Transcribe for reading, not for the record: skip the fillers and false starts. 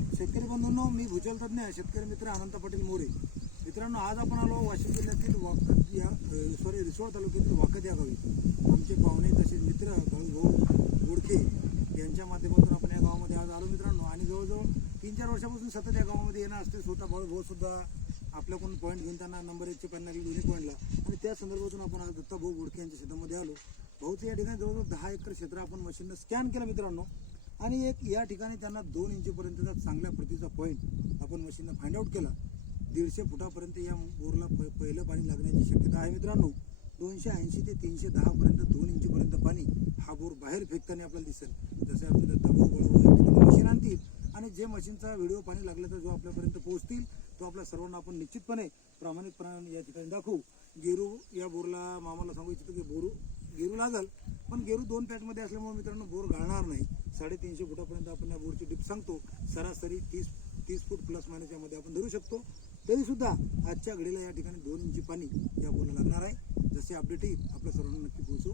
शेतकरी बंधूंनो, मी भूजल तज्ञ शेतकरी मित्र अनंत पाटील मोरे. मित्रांनो, आज आपण आलो वाशिम जिल्ह्यातील वाकद या रिसोड तालुक्यातील वाकद या गावी. आमचे पाहुणे तसेच मित्र भाऊ गोडके यांच्या माध्यमातून आपण या गावामध्ये आज आलो मित्रांनो. आणि जवळजवळ 3-4 वर्षापासून सतत या गावामध्ये येणं असते. स्वतः भाऊ सुद्धा आपल्याकडून पॉईंट घेऊन त्यांना नंबर 1चे पॉईंट लागले दोन्ही पॉईंटला. आणि त्या संदर्भातून आपण आज दत्ता भाऊ गोडके यांच्या शेतामध्ये आलो. भाऊचं या ठिकाणी जवळजवळ 10 एकर क्षेत्र आपण मशीननं स्कॅन केलं मित्रांनो. आणि एक या ठिकाणी त्यांना 2 इंचपर्यंतचा चांगल्या प्रतीचा पॉईंट आपण मशीननं फाइंड आउट केला. 150 फुटापर्यंत या बोरला पहिलं पाणी लागण्याची शक्यता आहे मित्रांनो. 280 ते 310 पर्यंत 2 इंचपर्यंत पाणी हा बोर बाहेर फेकताना आपल्याला दिसेल. जसे आपले दत्ता भाऊ या ठिकाणी मशीन आणतील आणि जे मशीनचा व्हिडिओ पाणी लागला तर जो आपल्यापर्यंत पोहोचतील तो आपल्या सर्वांना आपण निश्चितपणे प्रामाणिकपणे या ठिकाणी दाखवू. गेरू या बोरला मामाला सांगू इच्छितो की गेरू लागल, पण गेरू 2 पॅचमध्ये असल्यामुळे मित्रांनो बोर गाळणार नाही. 350 फुटापर्यंत आपण या बोरची डिप सांगतो. सरासरी 30 फूट प्लस मायनस यामध्ये आपण धरू शकतो. तरी सुद्धा आजच्या घडीला या ठिकाणी 2 इंची पाणी या बोरला लागणार आहे. जसे अपडेट येईल आपल्या सर्वांना नक्की पोहोचू.